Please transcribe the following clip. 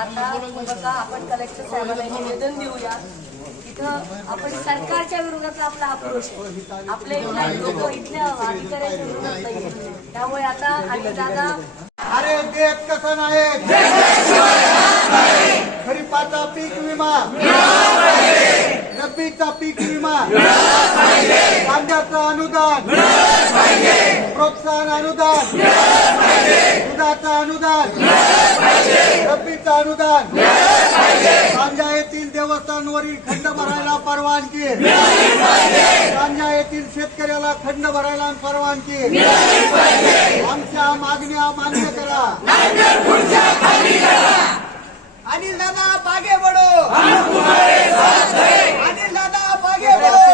आता बघा आपण कलेक्टर साहेबांना निवेदन देऊया. इथं आपण सरकारच्या विरोधात आपला आक्रोश आहे. आपले लोक इथल्या अधिकाऱ्यांच्या विरोधात नाही. त्यामुळे आता आणि दादा अरे देत कसं नाही खरीपाचा पीक विमा, रब्बीचा पीक विमा, कांद्याचं अनुदान, प्रोत्साहन अनुदान, दुधाचं अनुदान, रब्बीचं अनुदान, कांजा येथील देवस्थानवरील खंड भरायला परवानगी, कांजा येथील शेतकऱ्याला खंड भरायला परवानगी, आमच्या मागण्या मान्य करा. अनिल दादा आगे बढ़ो, अनिल दादा आगे बढ़ो.